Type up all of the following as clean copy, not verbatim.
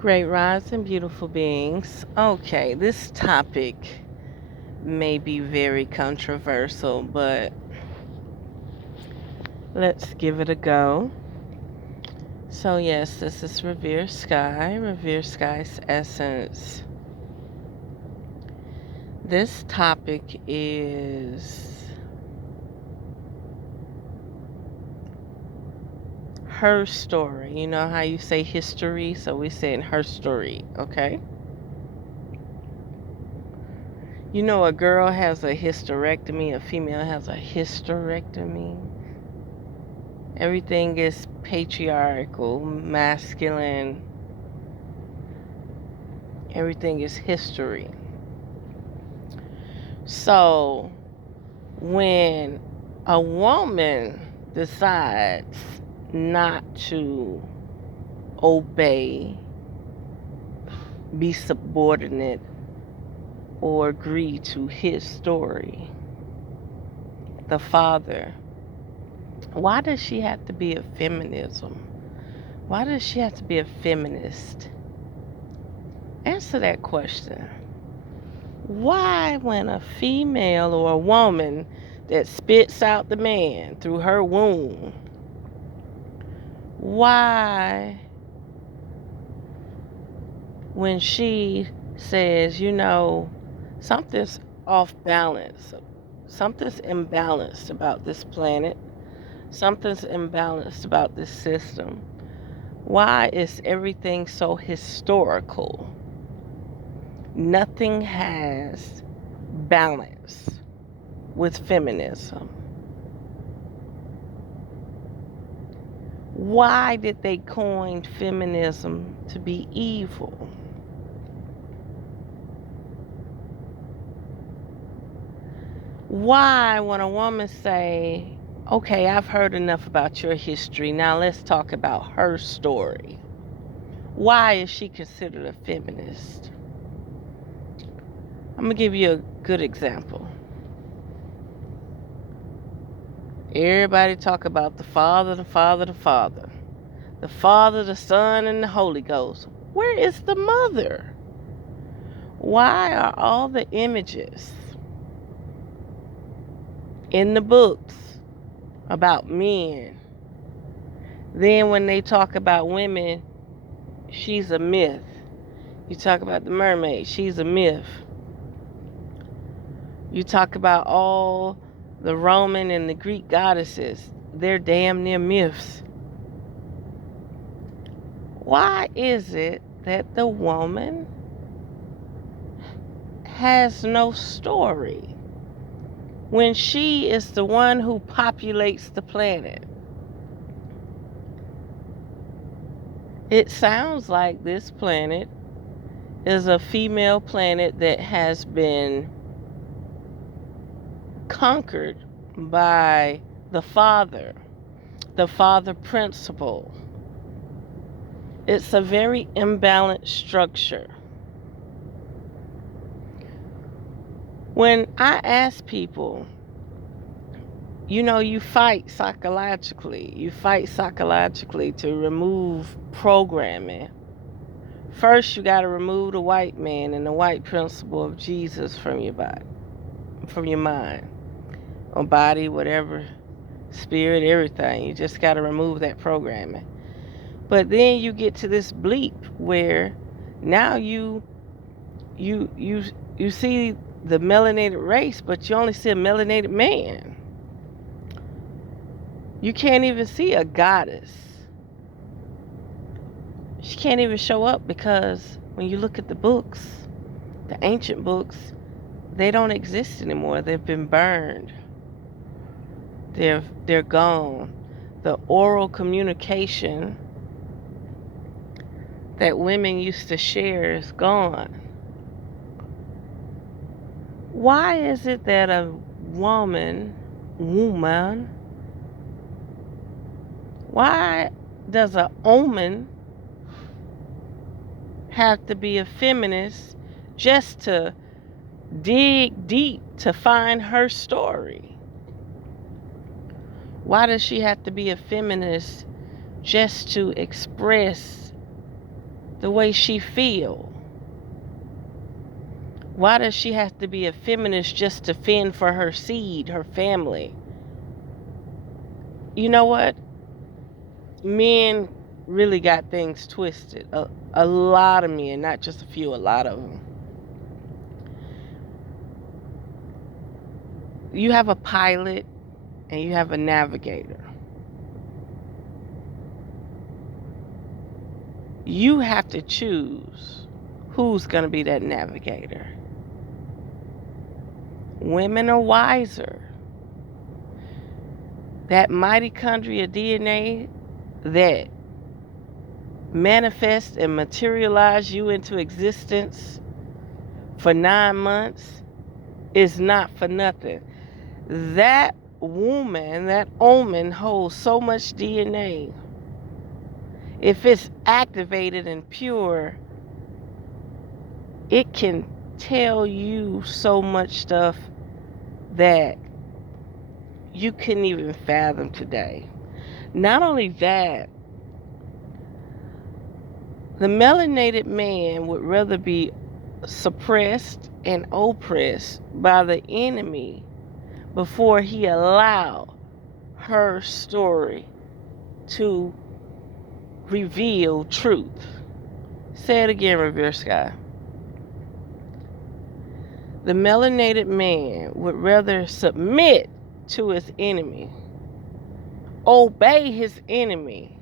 Great rising, beautiful beings. Okay, this topic may be very controversial, but let's give it a go. So, yes, this is Revere Skyes Essence. This topic is her story. You know how you say history? So, we say in her story, okay? You know, a girl has a hysterectomy, a female has a hysterectomy. Everything is patriarchal, masculine. Everything is history. So, when a woman decides not to obey, be subordinate, or agree to his story, the father, why does she have to be a feminism? Why does she have to be a feminist? Answer that question. Why, when a female or a woman that spits out the man through her womb, why, when she says, something's off balance, something's imbalanced about this planet, something's imbalanced about this system, why is everything so historical? Nothing has balance with feminism. Why did they coin feminism to be evil? Why, when a woman say, okay, I've heard enough about your history, now let's talk about her story, why is she considered a feminist? I'm going to give you a good example. Everybody talk about the Father, the Father, the Father. The Father, the Son, and the Holy Ghost. Where is the Mother? Why are all the images in the books about men? Then when they talk about women, she's a myth. You talk about the mermaid, she's a myth. You talk about all the Roman and the Greek goddesses, they're damn near myths. Why is it that the woman has no story when she is the one who populates the planet? It sounds like this planet is a female planet that has been conquered by the father principle. It's a very imbalanced structure. When I ask people, you fight psychologically. You fight psychologically to remove programming. First, you got to remove the white man and the white principle of Jesus from your body, from your mind, or body, whatever, spirit, everything. You just got to remove that programming. But then you get to this bleep where now you see the melanated race, but you only see a melanated man. You can't even see a goddess. She can't even show up because when you look at the books, the ancient books, they don't exist anymore. They've been burned. They're gone. The oral communication that women used to share is gone. Why is it that a woman, why does a woman have to be a feminist just to dig deep to find her story? Why does she have to be a feminist just to express the way she feel. Why does she have to be a feminist just to fend for her seed, her family? You know what? Men really got things twisted. A lot of men, not just a few, a lot of them. You have a pilot and you have a navigator. You have to choose who's going to be that navigator. Women are wiser. That mitochondria DNA that manifests and materialize you into existence for 9 months is not for nothing. That woman, that omen holds so much DNA. If it's activated and pure, it can tell you so much stuff that you couldn't even fathom today. Not only that, the melanated man would rather be suppressed and oppressed by the enemy before he allowed her story to reveal truth. Say it again, Revere Sky. The melanated man would rather submit to his enemy, obey his enemy,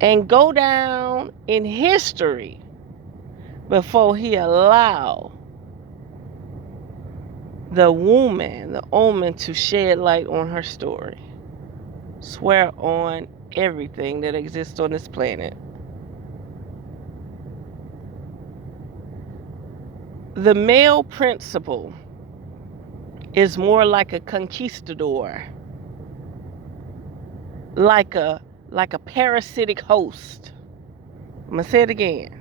and go down in history before he allowed the woman, the omen, to shed light on her story. Swear on everything that exists on this planet. The male principle is more like a conquistador, like a parasitic host. I'm going to say it again.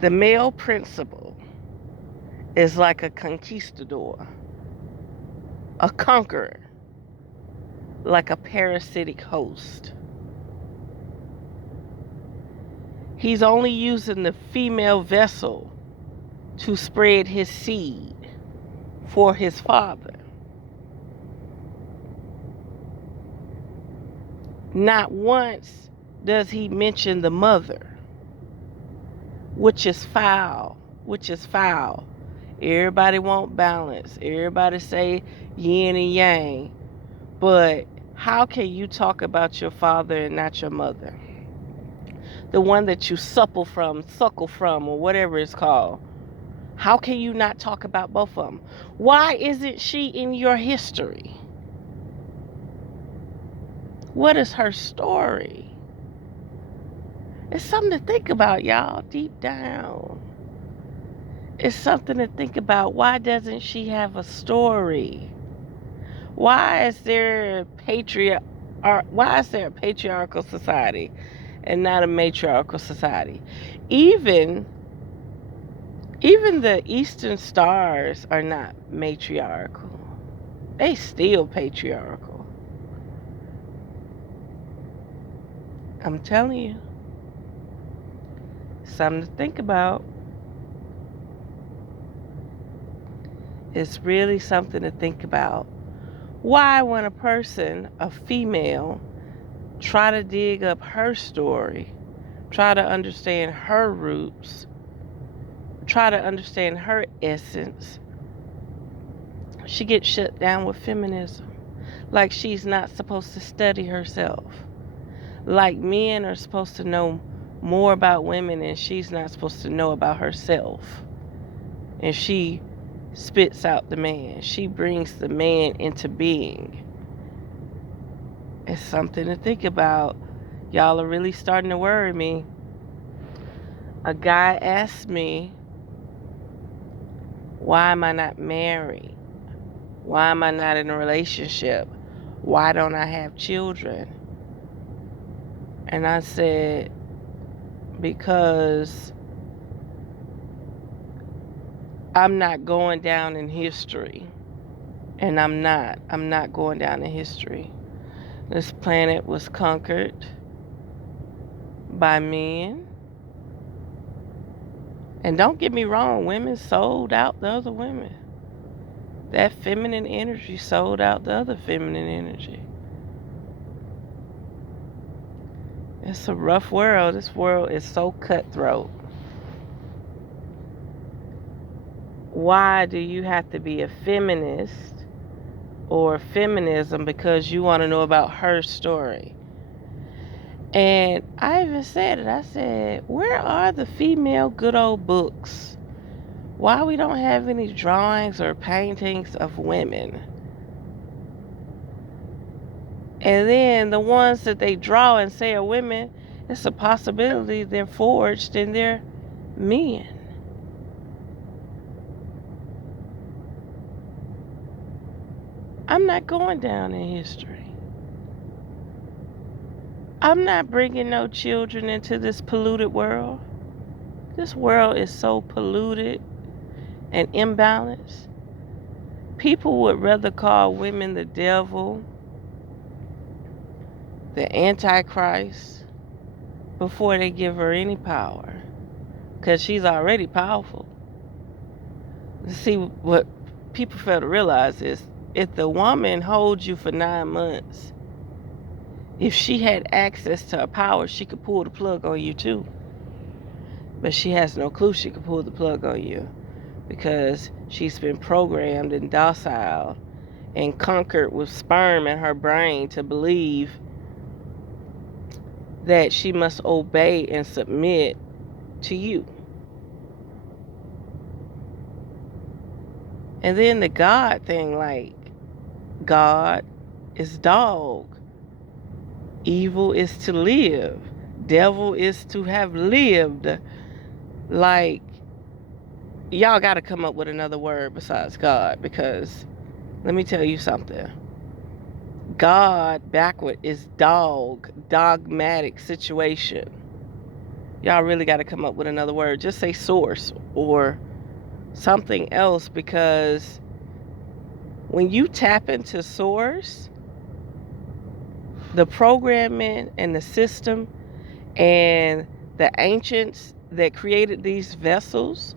The male principle is like a conquistador, a conqueror, like a parasitic host. He's only using the female vessel to spread his seed for his father. Not once does he mention the mother, which is foul, Everybody want balance. Everybody say yin and yang. But how can you talk about your father and not your mother? The one that you suckle from, or whatever it's called. How can you not talk about both of them? Why isn't she in your history? What is her story? It's something to think about, y'all, deep down. It's something to think about. Why doesn't she have a story? Why is there a patriarchal society and not a matriarchal society? Even the Eastern stars are not matriarchal. They still patriarchal. I'm telling you. Something to think about. It's really something to think about. Why, when a person, a female, try to dig up her story, try to understand her roots, try to understand her essence, she gets shut down with feminism. Like she's not supposed to study herself. Like men are supposed to know more about women and she's not supposed to know about herself. And she spits out the man. She brings the man into being. It's something to think about. Y'all are really starting to worry me. A guy asked me, why am I not married? Why am I not in a relationship? Why don't I have children? And I said, because I'm not going down in history. And I'm not going down in history. This planet was conquered by men. And don't get me wrong, women sold out the other women. That feminine energy sold out the other feminine energy. It's a rough world. This world is so cutthroat. Why do you have to be a feminist or feminism because you want to know about Herstory? And I even said it. I said, where are the female good old books? Why we don't have any drawings or paintings of women? And then the ones that they draw and say are women, it's a possibility they're forged and they're men. I'm not going down in history. I'm not bringing no children into this polluted world. This world is so polluted and imbalanced. People would rather call women the devil, the Antichrist, before they give her any power. Because she's already powerful. See, what people fail to realize is, if the woman holds you for 9 months, if she had access to her power, she could pull the plug on you too. But she has no clue she could pull the plug on you because she's been programmed and docile and conquered with sperm in her brain to believe that she must obey and submit to you. And then the God thing, like, God is dog. Evil is to live. Devil is to have lived. Like, y'all got to come up with another word besides God, because let me tell you something. God backward is dog, dogmatic situation. Y'all really got to come up with another word. Just say source or something else, because when you tap into source, the programming and the system and the ancients that created these vessels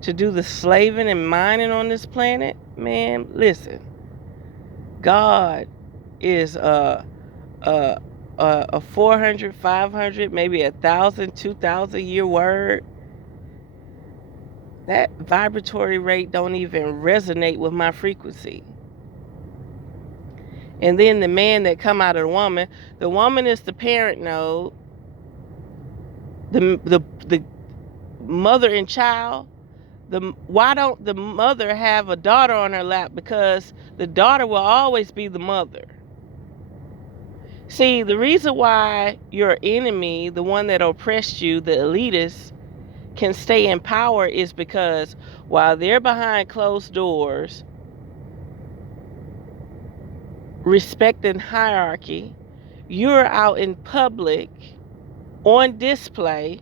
to do the slaving and mining on this planet, man, listen. God is a 400, 500, maybe 1,000, 2,000 year word. That vibratory rate don't even resonate with my frequency. And then the man that come out of the woman is the parent node. The mother and child. Why don't the mother have a daughter on her lap? Because the daughter will always be the mother. See, the reason why your enemy, the one that oppressed you, the elitist, can stay in power is because while they're behind closed doors, respecting hierarchy, you're out in public, on display,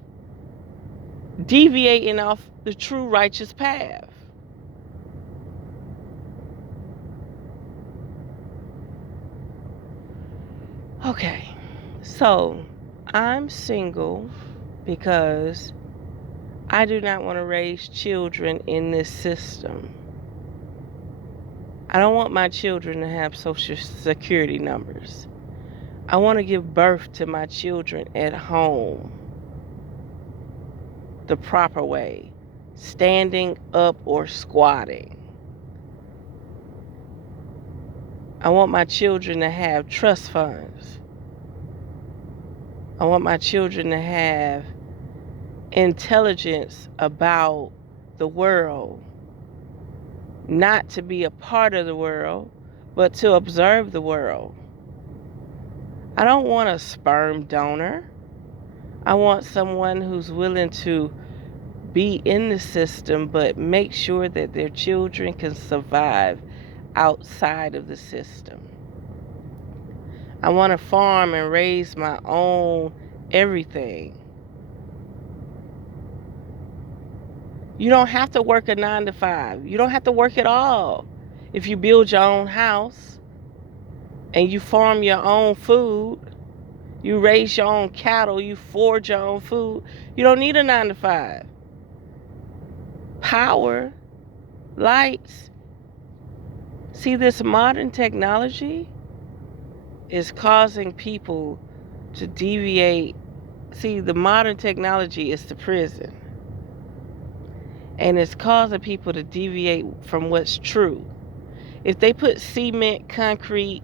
deviating off the true righteous path. Okay, so I'm single because I do not want to raise children in this system. I don't want my children to have social security numbers. I want to give birth to my children at home the proper way, standing up or squatting. I want my children to have trust funds. I want my children to have intelligence about the world, not to be a part of the world, but to observe the world. I don't want a sperm donor. I want someone who's willing to be in the system, but make sure that their children can survive outside of the system. I want to farm and raise my own everything. You don't have to work a 9 to 5. You don't have to work at all. If you build your own house and you farm your own food, you raise your own cattle, you forage your own food, you don't need a 9 to 5. power, lights. See, this modern technology is causing people to deviate. See, the modern technology is the prison. And it's causing people to deviate from what's true. If they put cement, concrete,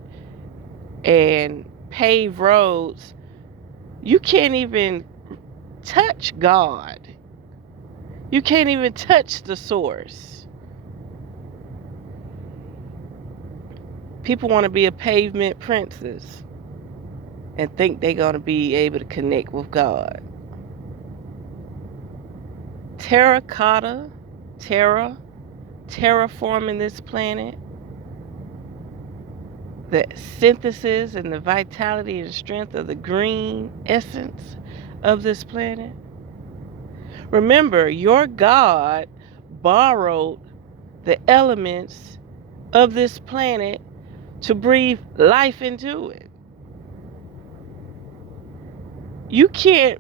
and paved roads, you can't even touch God. You can't even touch the source. People want to be a pavement princess and think they're going to be able to connect with God. Terraforming this planet, the synthesis and the vitality and strength of the green essence of this planet. Remember, your God borrowed the elements of this planet to breathe life into it. You can't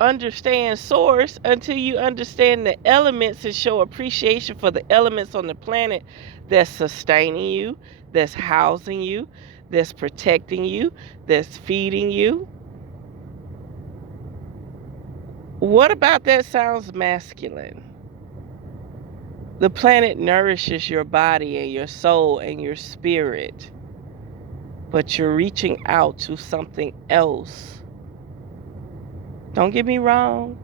understand source until you understand the elements and show appreciation for the elements on the planet that's sustaining you, that's housing you, that's protecting you, that's feeding you. What about that sounds masculine? The planet nourishes your body and your soul and your spirit, but you're reaching out to something else. Don't get me wrong.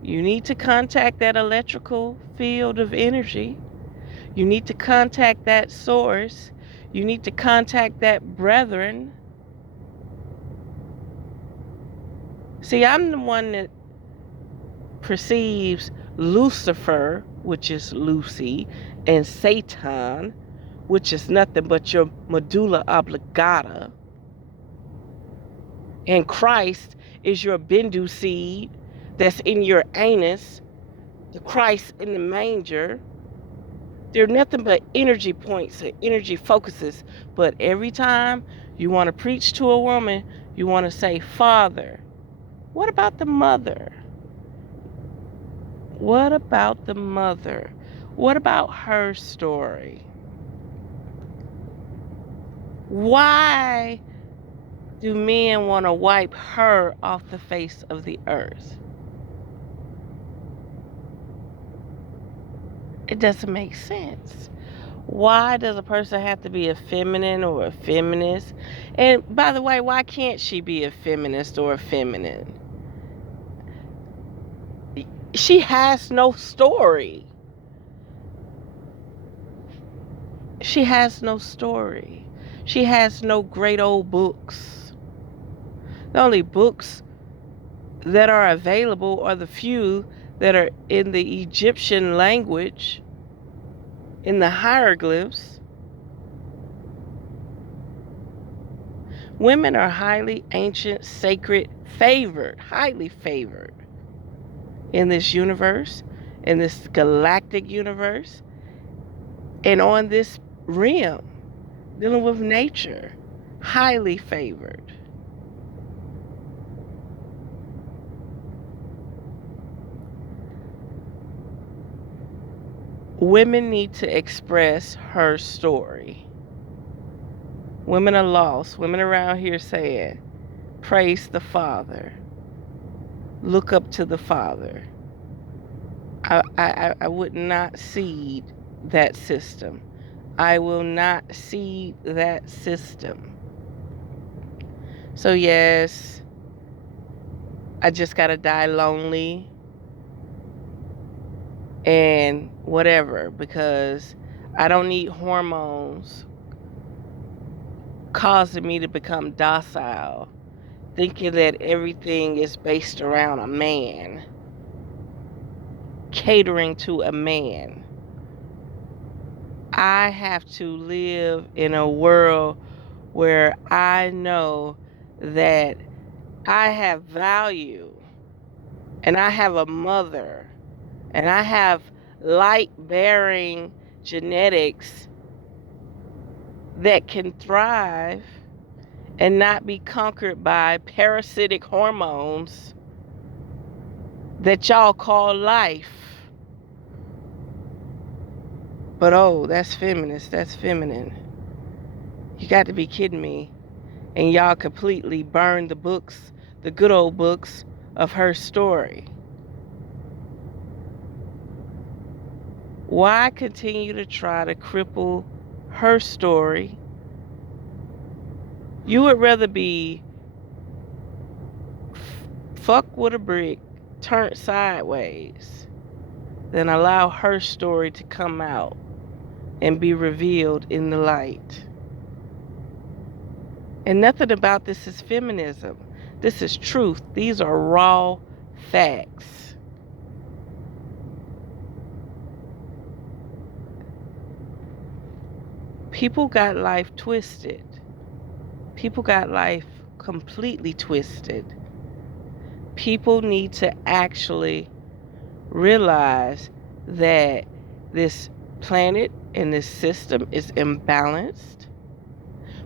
You need to contact that electrical field of energy. You need to contact that source. You need to contact that brethren. See, I'm the one that perceives Lucifer, which is Lucy, and Satan, which is nothing but your medulla oblongata. And Christ is your Bindu seed that's in your anus, the Christ in the manger. They're nothing but energy points and energy focuses. But every time you want to preach to a woman, you want to say, Father. What about the mother? What about the mother? What about her story? Why do men want to wipe her off the face of the earth? It doesn't make sense. Why does a person have to be a feminine or a feminist? And by the way, why can't she be a feminist or a feminine? She has no story. She has no story. She has no great old books. The only books that are available are the few that are in the Egyptian language, in the hieroglyphs. Women are highly ancient, sacred, favored, highly favored in this universe, in this galactic universe, and on this realm, dealing with nature, highly favored. Women need to express her story. Women are lost. Women around here saying, praise the Father. Look up to the Father. I would not cede that system. I will not cede that system. So yes, I just gotta die lonely and whatever, because I don't need hormones causing me to become docile, thinking that everything is based around a man, catering to a man. I have to live in a world where I know that I have value, and I have a mother, and I have light-bearing genetics that can thrive and not be conquered by parasitic hormones that y'all call life. But oh, that's feminist, that's feminine. You got to be kidding me. And y'all completely burned the books, the good old books of Herstory. Why continue to try to cripple Herstory? You would rather be fucked with a brick, turned sideways, than allow her story to come out and be revealed in the light. And nothing about this is feminism. This is truth. These are raw facts. People got life twisted. People got life completely twisted. People need to actually realize that this planet and this system is imbalanced.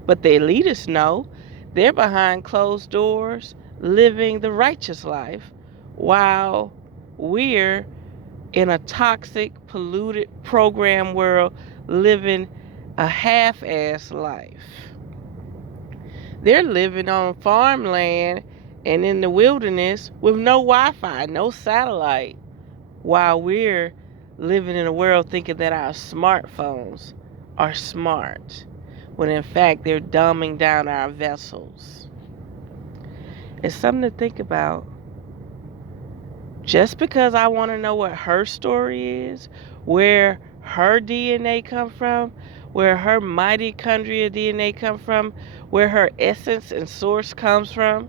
But the elitists know they're behind closed doors living the righteous life while we're in a toxic, polluted program world living a half-ass life. They're living on farmland and in the wilderness with no Wi-Fi, no satellite, while we're living in a world thinking that our smartphones are smart, when in fact they're dumbing down our vessels. It's something to think about. Just because I want to know what her story is, where her DNA come from, where her mitochondria DNA come from, where her essence and source comes from,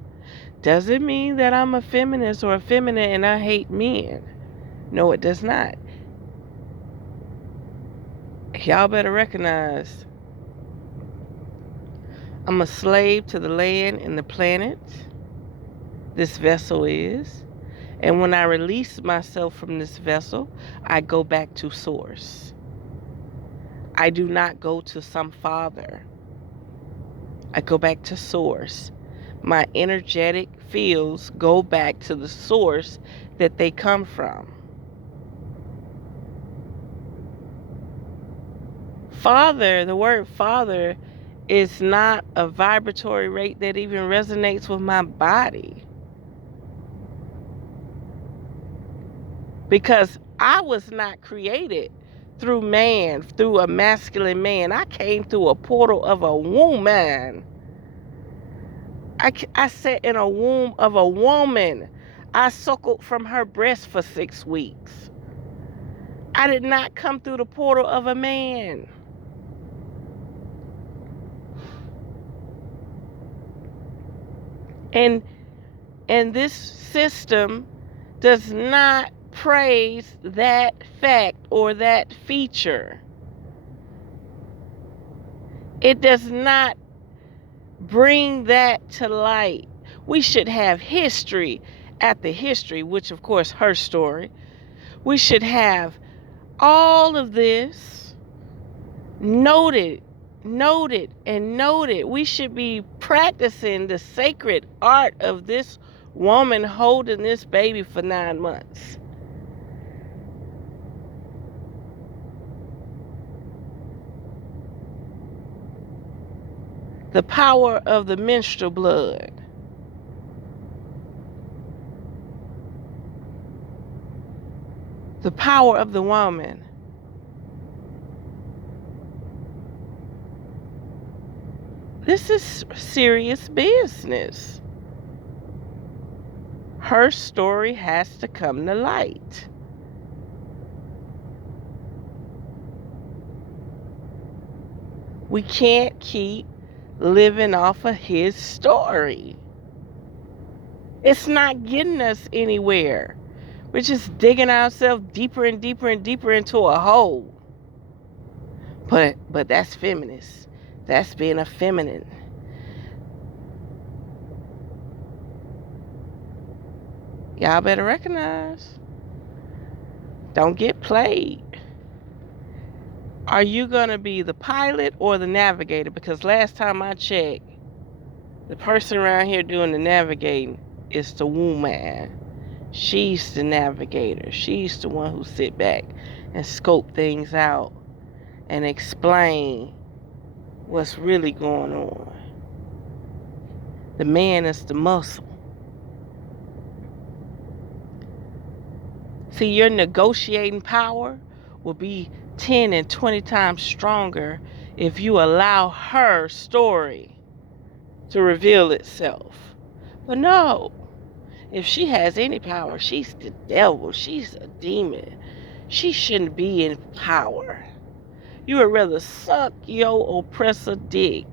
doesn't mean that I'm a feminist or a feminine and I hate men. No, it does not. Y'all better recognize I'm a slave to the land and the planet. This vessel is. And when I release myself from this vessel, I go back to source. I do not go to some father. I go back to source. My energetic fields go back to the source that they come from. Father, the word father is not a vibratory rate that even resonates with my body. Because I was not created through man, through a masculine man. I came through a portal of a woman. I sat in a womb of a woman. I suckled from her breast for 6 weeks. I did not come through the portal of a man. And this system does not praise that fact or that feature. It does not bring that to light. We should have history at the history, which of course her story. We should have all of this noted. We should be practicing the sacred art of this woman holding this baby for 9 months. The power of the menstrual blood. The power of the woman. This is serious business. Her story has to come to light. We can't keep living off of his story. It's not getting us anywhere. We're just digging ourselves deeper and deeper and deeper into a hole. But that's feminist. That's being a feminine. Y'all better recognize. Don't get played. Are you going to be the pilot or the navigator? Because last time I checked, the person around here doing the navigating is the woman. She's the navigator. She's the one who sit back and scope things out and explain what's really going on. The man is the muscle. See, your negotiating power will be 10 and 20 times stronger if you allow her story to reveal itself. But no, if she has any power, she's the devil. She's a demon. She shouldn't be in power. You would rather suck your oppressor dick,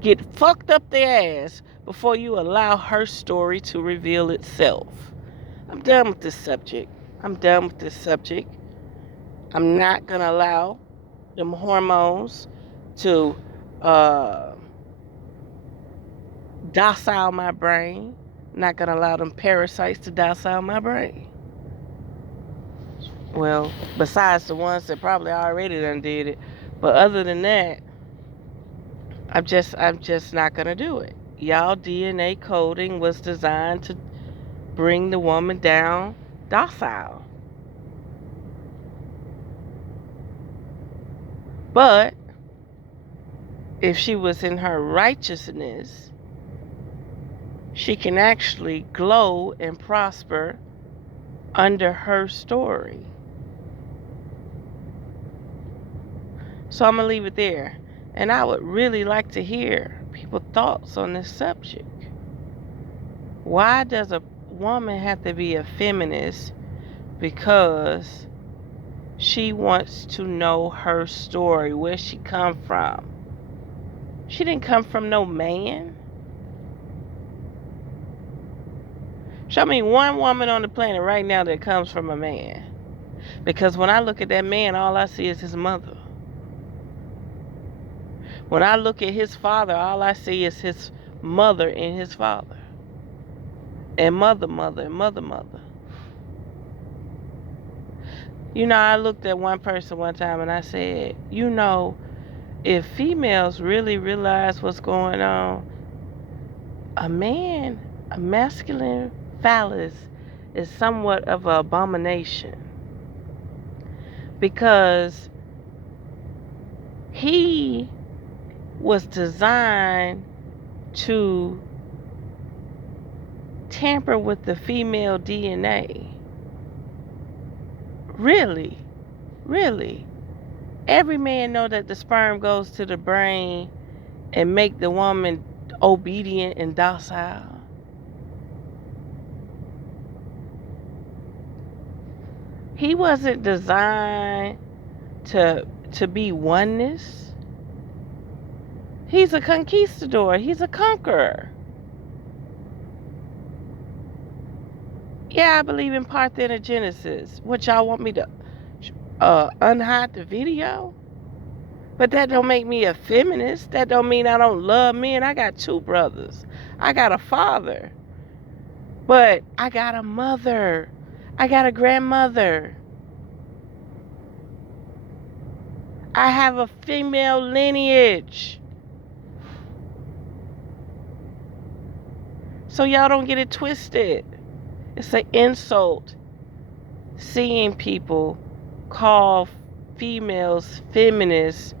get fucked up their ass before you allow her story to reveal itself. I'm done with this subject. I'm not going to allow them hormones to docile my brain. I'm not going to allow them parasites to docile my brain. Well, besides the ones that probably already done did it. But other than that, I'm just not going to do it. Y'all DNA coding was designed to bring the woman down docile. But if she was in her righteousness, she can actually glow and prosper under her story. So I'm going to leave it there. And I would really like to hear people's thoughts on this subject. Why does a woman have to be a feminist? Because she wants to know her story, where she come from. She didn't come from no man. Show me one woman on the planet right now that comes from a man. Because when I look at that man, all I see is his mother. When I look at his father, all I see is his mother and his father. And mother. You know, I looked at one person one time and I said, you know, if females really realize what's going on, a masculine phallus is somewhat of an abomination. Because he was designed to tamper with the female DNA. Really. Every man know that the sperm goes to the brain and make the woman obedient and docile. He wasn't designed to be oneness. He's a conquistador. He's a conqueror. Yeah, I believe in parthenogenesis. What, y'all want me to unhide the video? But that don't make me a feminist. That don't mean I don't love men. I got 2 brothers. I got a father. But I got a mother. I got a grandmother. I have a female lineage. So y'all don't get it twisted. It's an insult seeing people call females feminists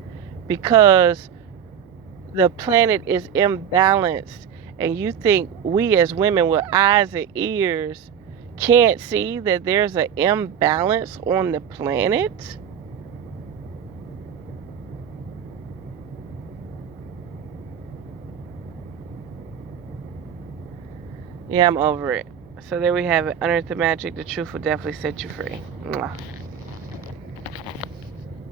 because the planet is imbalanced, and you think we as women with eyes and ears can't see that there's an imbalance on the planet? Yeah, I'm over it. So there we have it. Unearth the magic. The truth will definitely set you free. Mwah.